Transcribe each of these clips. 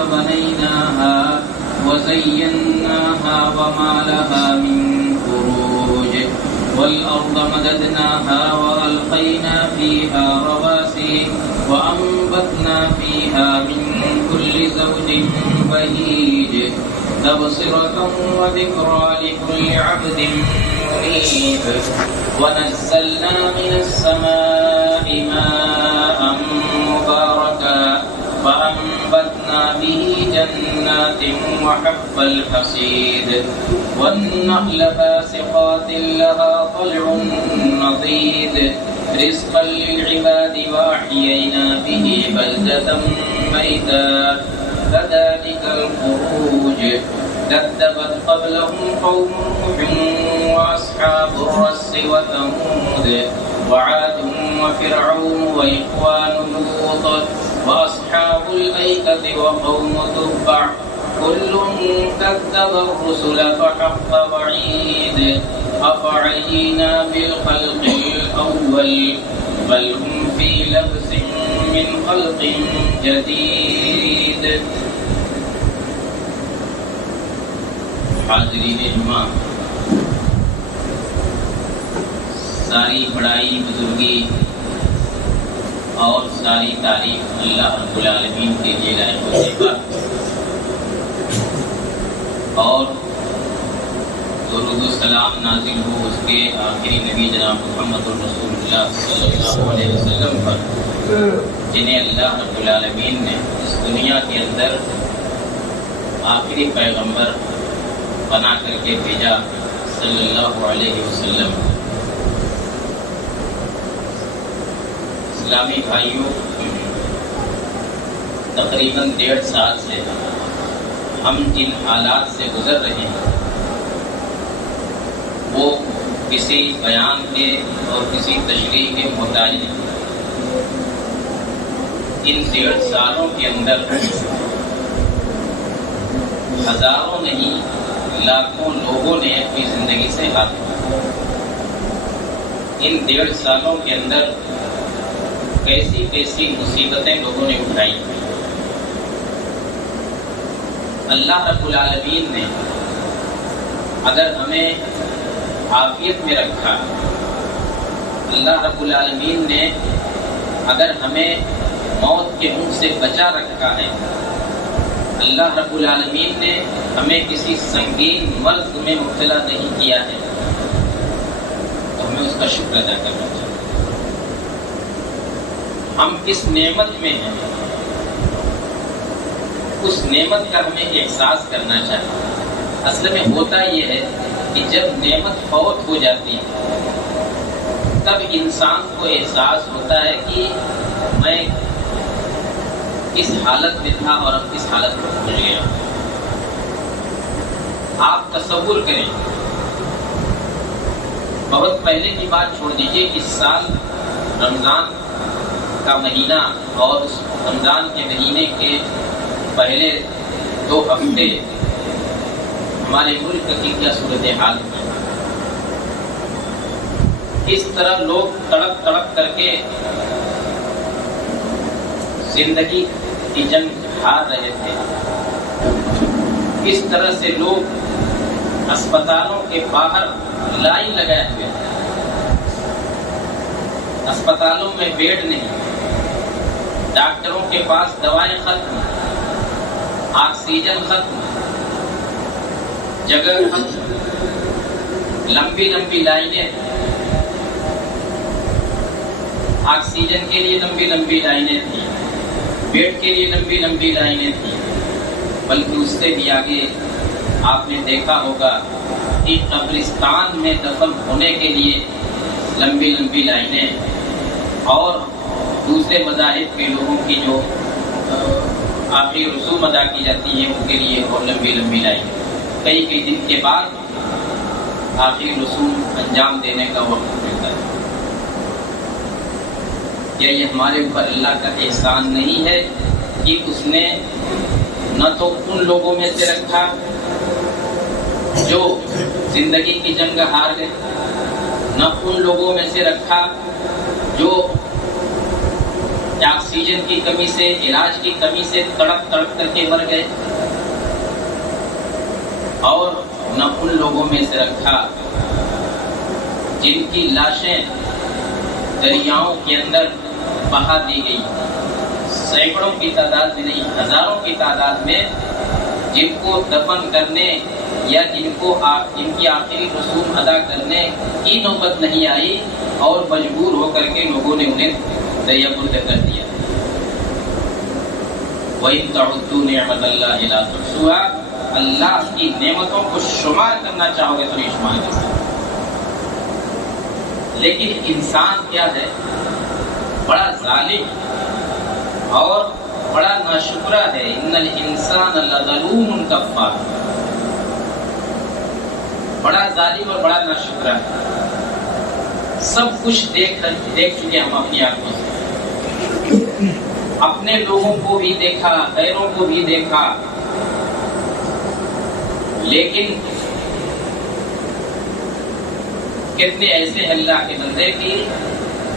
فبنيناها وزيناها وما لها من فروج والأرض مددناها وألقينا فيها رواسي وأنبتنا فيها من كل زوج بهيج تبصرة وذكرى لكل عبد منيب ونزلنا من السماء ماء مباركا فأنبتنا به جنات وحب الحصيد والنخل باسقات لها طلع نضيد رزقا للعباد وأحيينا به بلدة ميتا كذلك الخروج كذبت قبلهم قوم نوح وأصحاب الرس وثمود وعاد وفرعون وإخوان لوط وأصحاب الأيكة وقوم تبع كل كذب الرسل فحق وعيد أفعينا بالخلق الأول بل هم في لبس من خلق جديد. حاضرین جمعہ، ساری بڑائی بزرگی اور ساری تعریف اللہ رب العالمین کے لیے لائق ہونے کا اور درود و سلام نازل ہو اس کے آخری نبی جناب محمد الرسول اللہ صلی اللہ علیہ وسلم پر، جنہیں اللہ رب العالمین نے اس دنیا کے اندر آخری پیغمبر بنا کر کے بھیجا صلی اللہ علیہ وسلم. اسلامی بھائیوں، تقریباً 1.5 سال سے ہم جن حالات سے گزر رہے ہیں وہ کسی بیان کے اور کسی تشریح کے محتاج نہیں. ان 1.5 سالوں کے اندر ہزاروں نہیں لاکھوں لوگوں نے اپنی زندگی سے ہاتھ دھویا. ان 1.5 سالوں کے اندر کیسی کیسی مصیبتیں لوگوں نے اٹھائی. اللہ رب العالمین نے اگر ہمیں عافیت میں رکھا، اللہ رب العالمین نے اگر ہمیں موت کے منہ سے بچا رکھا ہے، اللہ رب العالمین نے ہمیں کسی سنگین مرض میں مبتلا نہیں کیا ہے، تو ہمیں اس کا شکر ادا کرنا چاہیے. ہم کس نعمت میں ہیں اس نعمت کا ہمیں احساس کرنا چاہیے. اصل میں ہوتا یہ ہے کہ جب نعمت فوت ہو جاتی ہے تب انسان کو احساس ہوتا ہے کہ میں کس حالت میں تھا اور اب کس حالت میں پہنچ گیا. آپ تصور کریں، بہت پہلے کی بات چھوڑ دیجئے، اس سال رمضان کا مہینہ اور اس رمضان کے مہینے کے پہلے 2 ہفتے ہمارے ملک کی کیا صورتحال ہے. کس طرح لوگ تڑپ تڑپ کر کے زندگی کی جنگ ہار رہے تھے، کس طرح سے لوگ اسپتالوں کے باہر لائن لگائے ہوئے تھے. اسپتالوں میں بیڈ نہیں، ڈاکٹروں کے پاس دوائیں ختم، آکسیجن ختم، جگہ ختم، لمبی لمبی لائنیں، آکسیجن کے لیے لمبی لمبی لائنیں تھیں، بیڈ کے لیے لمبی لمبی لائنیں تھیں. بلکہ اس سے بھی آگے آپ نے دیکھا ہوگا کہ قبرستان میں دفن ہونے کے لیے لمبی لمبی لائنیں، اور دوسرے مذاہب کے لوگوں کی جو آخری رسوم ادا کی جاتی ہیں ان کے لیے اور لمبی لمبی لائنیں. کئی کئی دن کے بعد آخری رسوم انجام دینے کا وقت ملتا ہے. کیا یہ ہمارے اوپر اللہ کا احسان نہیں ہے کہ اس نے نہ تو ان لوگوں میں سے رکھا جو زندگی کی جنگ ہار گئے، نہ ان لوگوں میں سے رکھا جو کہ آکسیجن کی کمی سے، علاج کی کمی سے تڑپ تڑپ کر کے مر گئے، اور نہ ان لوگوں میں سے رکھا جن کی لاشیں دریاؤں کے اندر بہا دی گئی، سینکڑوں کی تعداد میں نہیں، ہزاروں کی تعداد میں، جن کو دفن کرنے یا جن کی آخری رسوم ادا کرنے کی نوبت نہیں آئی، اور مجبور ہو کر کے لوگوں نے انہیں دریا برد کر دیا۔ وَإِن تَعُدُّوا نِعْمَتَ اللَّهِ لَا تُحْصُوهَا، اللہ کی نعمتوں کو شمار کرنا چاہو گے تو نہیں شمار کر سکتے۔ لیکن انسان کیا ہے؟ بڑا ظالم اور بڑا ناشکرا ہے۔ ان الانسان لظلوم کفار، بڑا ظالم اور بڑا ناشکرا ہے۔ سب کچھ دیکھ چکے ہم اپنی آنکھوں سے، اپنے لوگوں کو بھی دیکھا، غیروں کو بھی دیکھا، لیکن کتنے ایسے ہیں اللہ کے بندے کی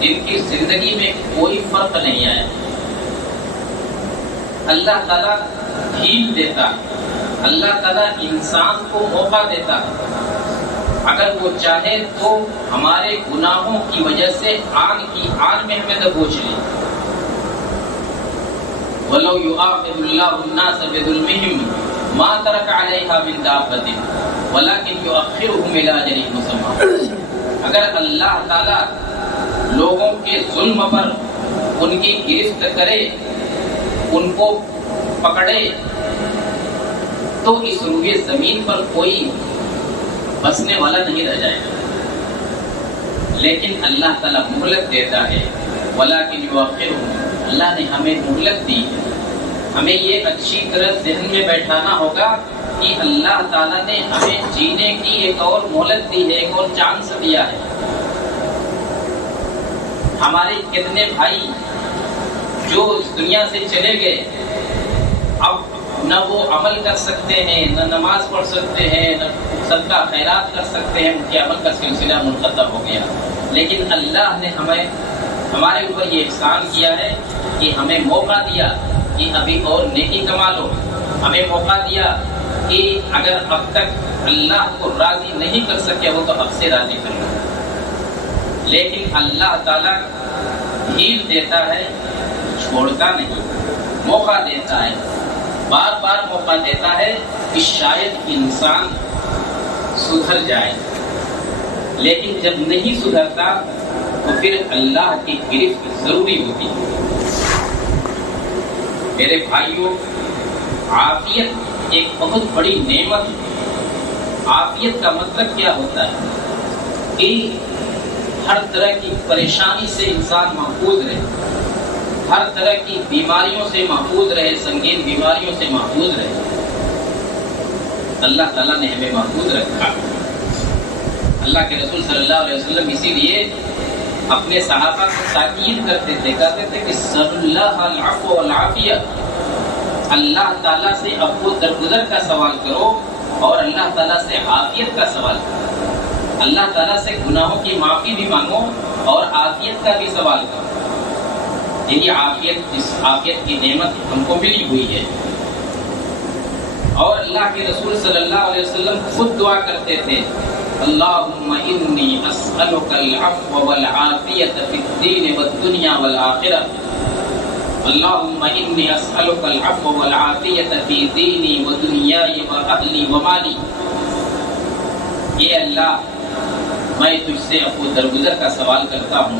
جن کی زندگی میں کوئی فرق نہیں آیا۔ اللہ تعالیٰ ڈھیل دیتا، اللہ تعالیٰ انسان کو موقع دیتا، اگر وہ چاہے تو ہمارے گناہوں کی وجہ سے آن میں ہمیں دبوچ لے۔ وَلَوْ يُؤَاخِذُ اللَّهُ النَّاسَ بِظُلْمِهِمْ مَا تَرَكَ عَلَيْهَا مِن دَابَّةٍ وَلَكِنْ يُؤَخِّرُهُمْ إِلَىٰ أَجَلٍ مُّسَمًّى۔ اگر اللہ تعالیٰ لوگوں کے ظلم پر ان کی گرفت کرے، ان کو پکڑے، تو اس روئے زمین پر کوئی بسنے والا نہیں رہ جائے گا، لیکن اللہ تعالیٰ مہلت دیتا ہے۔ وَلَكِنْ يُؤَخِّرُهُمْ، اللہ نے ہمیں مہلت دی۔ ہمیں یہ اچھی طرح ذہن میں بیٹھانا ہوگا کہ اللہ تعالیٰ نے ہمیں جینے کی ایک اور مہلت دی ہے، ایک اور چانس دیا ہے۔ ہمارے کتنے بھائی جو اس دنیا سے چلے گئے، اب نہ وہ عمل کر سکتے ہیں، نہ نماز پڑھ سکتے ہیں، نہ صدقہ خیرات کر سکتے ہیں، ان کے عمل کا سلسلہ منقطع ہو گیا۔ لیکن اللہ نے ہمارے اوپر یہ احسان کیا ہے کہ ہمیں موقع دیا کہ ابھی اور نیکی کما لو، ہمیں موقع دیا کہ اگر اب تک اللہ کو راضی نہیں کر سکے ہو تو اب سے راضی کر لو۔ لیکن اللہ تعالیٰ ڈھیل دیتا ہے، چھوڑتا نہیں، موقع دیتا ہے، بار بار موقع دیتا ہے کہ شاید انسان سدھر جائے، لیکن جب نہیں سدھرتا تو پھر اللہ کی گرفت ضروری ہوتی ہے۔ میرے بھائیوں، عافیت ایک بہت بڑی نعمت ہے۔ عافیت کا مطلب کیا ہوتا ہے؟ کہ ہر طرح کی پریشانی سے انسان محفوظ رہے، ہر طرح کی بیماریوں سے محفوظ رہے، سنگین بیماریوں سے محفوظ رہے۔ اللہ تعالیٰ نے ہمیں محفوظ رکھا۔ اللہ کے رسول صلی اللہ علیہ وسلم اسی لیے اپنے صحابہ کو تاکید کرتے تھے، کہتے تھے کہ سل اللہ العفو والعافیہ، اللہ تعالیٰ سے عفو درگزر کا سوال کرو اور اللہ تعالیٰ سے عافیت کا سوال کرو۔ اللہ تعالیٰ سے گناہوں کی معافی بھی مانگو اور عافیت کا بھی سوال کرو۔ یہی عافیت، اس عافیت کی نعمت ہم کو ملی ہوئی ہے۔ اور اللہ کے رسول صلی اللہ علیہ وسلم خود دعا کرتے تھے، اللہم انی اسألک العفو والعافیت فی الدین والدنیا والآخرہ، اللہم انی اسألک العفو والعافیت فی دینی ودنیای واہلی ومالی۔ اے اللہ، میں تجھ سے عفو درگزر کا سوال کرتا ہوں،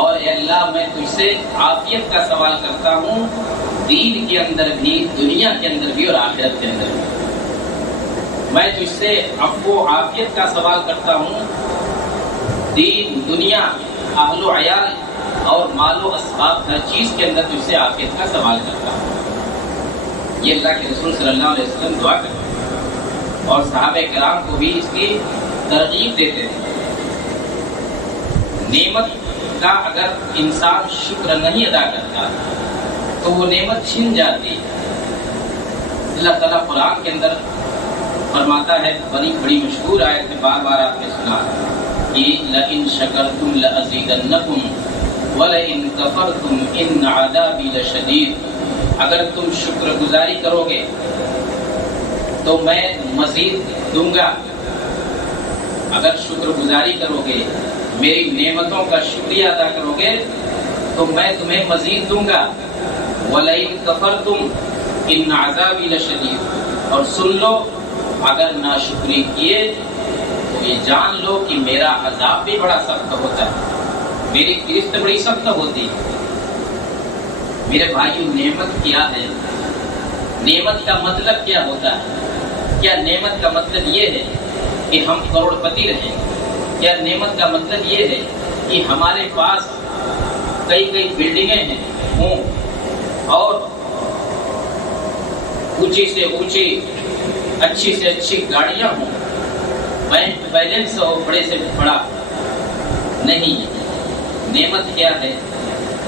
اور اے اللہ میں تجھ سے عافیت کا سوال کرتا ہوں، دین کے اندر بھی، دنیا کے اندر بھی اور آخرت کے اندر بھی۔ میں تجھ سے عفو و عافیت کا سوال کرتا ہوں، دین، دنیا، اہل و عیال اور مال و اسباب، ہر چیز کے اندر تجھ سے عافیت کا سوال کرتا ہوں۔ یہ اللہ کے رسول صلی اللہ علیہ وسلم دعا کرتے ہیں، اور صحابہ کرام کو بھی اس کی ترغیب دیتے تھے۔ نعمت کا اگر انسان شکر نہیں ادا کرتا تو وہ نعمت چھن جاتی ہے۔ اللہ تعالیٰ قرآن کے اندر فرماتا ہے، بڑی مشہور آیت ہے، بار بار آپ نے سنا کہ لَإِن شَكَرْتُمْ لَأَزِيدَنَّكُمْ وَلَئِن كَفَرْتُمْ إِنَّ عَذَابِي لَشَدِيدٌ، اگر تم شکر گزاری کرو گے تو میں مزید دوں گا، اگر شکر گزاری کرو گے، میری نعمتوں کا شکریہ ادا کرو گے تو میں تمہیں مزید دوں گا۔ وَلَئِن كَفَرْتُمْ إِنَّ عَذَابِي لَشَدِيدٌ، اور سن لو اگر ناشکری کیے تو یہ جان لو کہ میرا عذاب بھی بڑا سخت ہوتا ہے، میری گرفت بڑی سخت ہوتی ہے۔ میرے بھائیو، نعمت کیا ہے؟ نعمت کا مطلب کیا ہوتا ہے؟ کیا نعمت کا مطلب یہ ہے کہ ہم کروڑ پتی رہیں؟ کیا نعمت کا مطلب یہ ہے کہ ہمارے پاس کئی بلڈنگیں ہیں ہوں اور اونچی سے اونچی اچھی سے اچھی گاڑیاں ہوں، بینک بیلنس ہو بڑے سے بڑا؟ نہیں۔ نعمت کیا ہے؟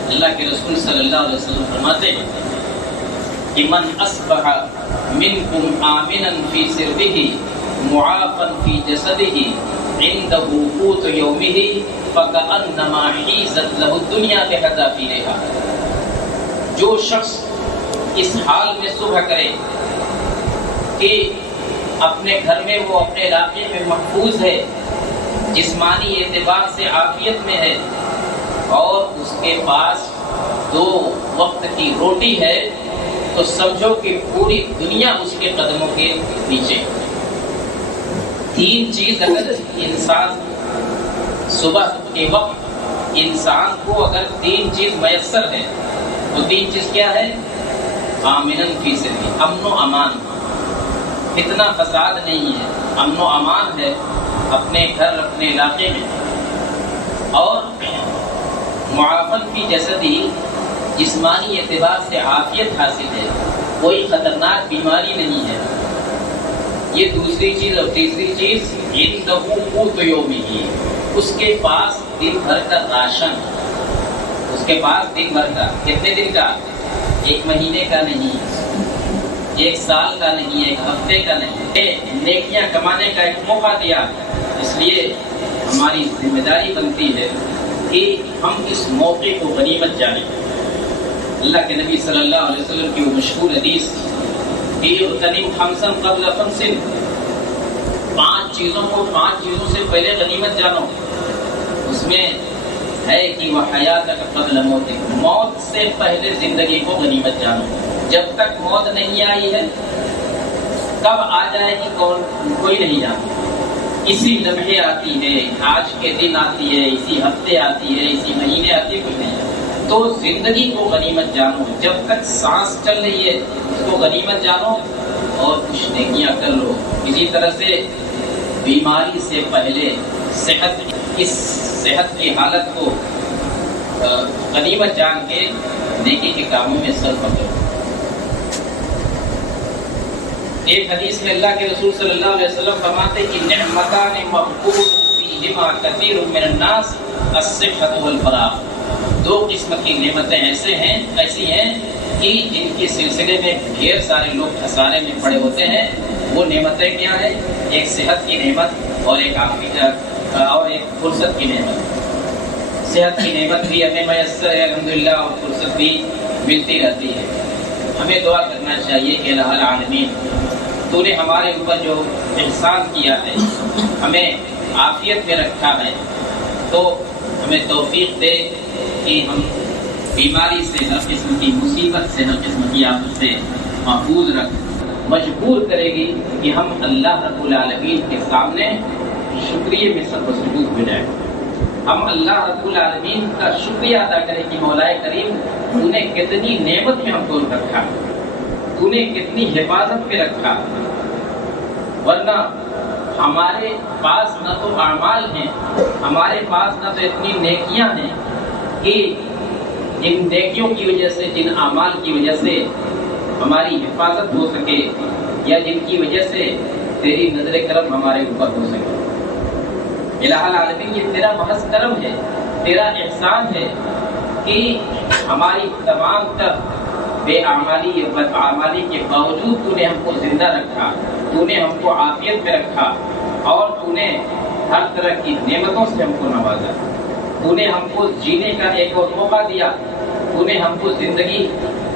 اللہ کے رسول صلی اللہ علیہ وسلم فرماتے ہیں کہ من اصبح منکم آمنا فی سربہ معافا فی جسدہ عنده قوت یومہ فکأنما حیزت لہ الدنیا بحذافیرہا، جو شخص اس حال میں صبح کرے کہ اپنے گھر میں وہ اپنے علاقے میں محفوظ ہے، جسمانی اعتبار سے عافیت میں ہے، اور اس کے پاس 2 وقت کی روٹی ہے، تو سمجھو کہ پوری دنیا اس کے قدموں کے نیچے۔ 3 چیز اگر انسان صبح کے وقت انسان کو اگر 3 چیز میسر ہے، وہ 3 چیز کیا ہے؟ آمنن فی سربہ، امن و امان، اتنا فساد نہیں ہے، امن و امان ہے اپنے گھر اپنے علاقے میں، اور معافن فی جسدی، جسمانی اعتبار سے عافیت حاصل ہے، کوئی خطرناک بیماری نہیں ہے، یہ دوسری چیز۔ اور تیسری چیز عنده قوت یومہ، اس کے پاس دن بھر کا راشن، اس کے پاس دن بھر کا، کتنے دن کا؟ 1 مہینے کا نہیں، 1 سال کا نہیں، 1 ہفتے کا نہیں، نیکیاں کمانے کا ایک موقع دیا۔ اس لیے ہماری ذمہ داری بنتی ہے کہ ہم اس موقع کو غنیمت جانیں۔ اللہ کے نبی صلی اللہ علیہ وسلم کی وہ مشہور حدیث کہ غنیم خمسن قبل خمسن، 5 چیزوں کو 5 چیزوں سے پہلے غنیمت جانو۔ اس میں ہے کہ وہ حیاتک قبل موتک، موت سے پہلے زندگی کو غنیمت جانو۔ جب تک موت نہیں آئی ہے، کب آ جائے گی کوئی نہیں جانتا، اسی لمحے آتی ہے، آج کے دن آتی ہے، اسی ہفتے آتی ہے، اسی مہینے آتی ہے، کوئی نہیں جانتا۔ تو زندگی کو غنیمت جانو، جب تک سانس چل رہی ہے اس کو غنیمت جانو اور کچھ نیکیاں کر لو۔ اسی طرح سے بیماری سے پہلے صحت، اس صحت کی حالت کو غنیمت جان کے نیکی کے کاموں میں صرف کرو۔ ایک حدیث میں اللہ کے رسول صلی اللہ علیہ وسلم فرماتے ہیں کہ نعمتان مغبون فیہما کثیر من الناس الصحۃ والفراغ، 2 قسم کی نعمتیں ایسی ہیں کہ جن کے سلسلے میں ڈھیر سارے لوگ خسارے میں پڑے ہوتے ہیں۔ وہ نعمتیں کیا ہیں؟ ایک صحت کی نعمت اور ایک فرصت کی نعمت۔ صحت کی نعمت بھی ہمیں میسر ہے الحمدللہ، اور فرصت بھی ملتی رہتی ہے۔ ہمیں دعا کرنا چاہیے کہ الہ العالمین، تو نے ہمارے اوپر جو احسان کیا ہے، ہمیں عافیت میں رکھا ہے، تو ہمیں توفیق دے کہ ہم بیماری سے، ہر قسم کی مصیبت سے، ہر قسم کی آفت سے محفوظ رکھ، مجبور کرے گی کہ ہم اللہ رب العالمین کے سامنے شکریہ میں سر بسجود ہو جائیں۔ ہم اللہ رب العالمین کا شکریہ ادا کریں کہ مولا کریم، تو نے کتنی نعمت میں ہم کو رکھا، تو نے کتنی حفاظت میں رکھا، ورنہ ہمارے پاس نہ تو اعمال ہیں، ہمارے پاس نہ تو اتنی نیکیاں ہیں کہ جن نیکیوں کی وجہ سے، جن اعمال کی وجہ سے ہماری حفاظت ہو سکے، یا جن کی وجہ سے تیری نظر کرم ہمارے اوپر ہو سکے۔ الہ العالمین، یہ تیرا محض کرم ہے، تیرا احسان ہے کہ ہماری تمام تر بے اعمالی یا بد اعمالی کے باوجود تو نے ہم کو زندہ رکھا، تو نے ہم کو عافیت میں رکھا، اور تو نے ہر طرح کی نعمتوں سے ہم کو نوازا۔ تو نے ہم کو جینے کا ایک اور موقع دیا، تو نے ہم کو زندگی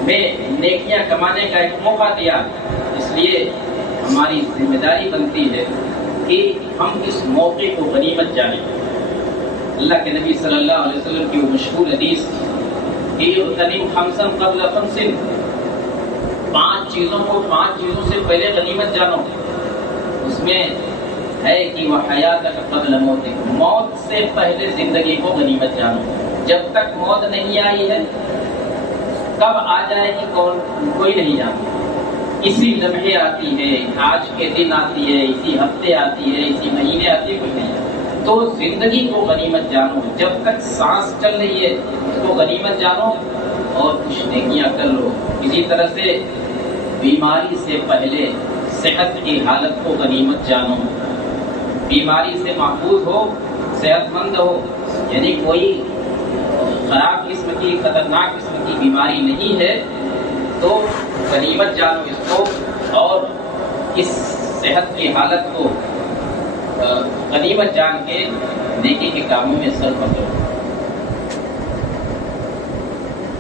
میں نیکیاں کمانے کا ایک موقع دیا، اس لیے ہماری ذمہ داری بنتی ہے کہ ہم اس موقع کو غنیمت جانیں۔ اللہ کے نبی صلی اللہ علیہ وسلم کی وہ مشہور حدیث کہ غنیم خمسن قبل خمسن، 5 چیزوں کو 5 چیزوں سے پہلے غنیمت جانو۔ اس میں ہے کہ وہ حیاتک قبل موتک، موت سے پہلے زندگی کو غنیمت جانو۔ جب تک موت نہیں آئی ہے، کب آ جائے گی کوئی نہیں جانتا، اسی لمحے آتی ہے، آج کے دن آتی ہے، اسی ہفتے آتی ہے، اسی مہینے آتی ہے، کچھ نہیں جانتا۔ تو زندگی کو غنیمت جانو، جب تک سانس چل رہی ہے اس کو غنیمت جانو اور کچھ نیکیاں کر لو۔ اسی طرح سے بیماری سے پہلے صحت کی حالت کو غنیمت جانو، بیماری سے محفوظ ہو، صحت مند ہو، یعنی کوئی خراب قسم کی خطرناک قسم کی بیماری نہیں ہے تو غنیمت جانو اس کو، اور اس صحت کی حالت کو غنیمت جان کے نیکی کے کاموں میں صرف کرو۔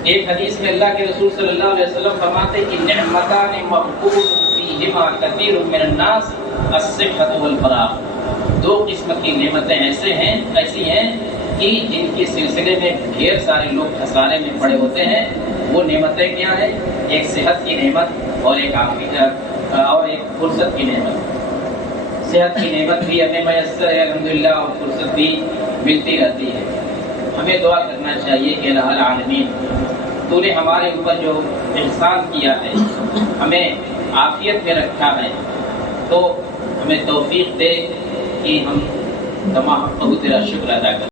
ایک حدیث میں اللہ کے رسول صلی اللہ علیہ وسلم فرماتے کہ نعمتان مغبون فیہما کثیر من الناس الصحۃ والفراغ، 2 قسم کی نعمتیں ایسی ہیں کہ جن کے سلسلے میں ڈھیر سارے لوگ خسارے میں پڑے ہوتے ہیں۔ وہ نعمتیں کیا ہیں؟ ایک صحت کی نعمت اور ایک فرصت کی نعمت۔ صحت کی نعمت بھی ہمیں میسر ہے الحمدللہ، اور فرصت بھی ملتی رہتی ہے۔ ہمیں دعا کرنا چاہیے کہ الہ العالمین تو نے ہمارے اوپر جو احسان کیا ہے، ہمیں عافیت میں رکھا ہے، تو ہمیں توفیق دے کہ ہم تمام تیرا شکر ادا کریں۔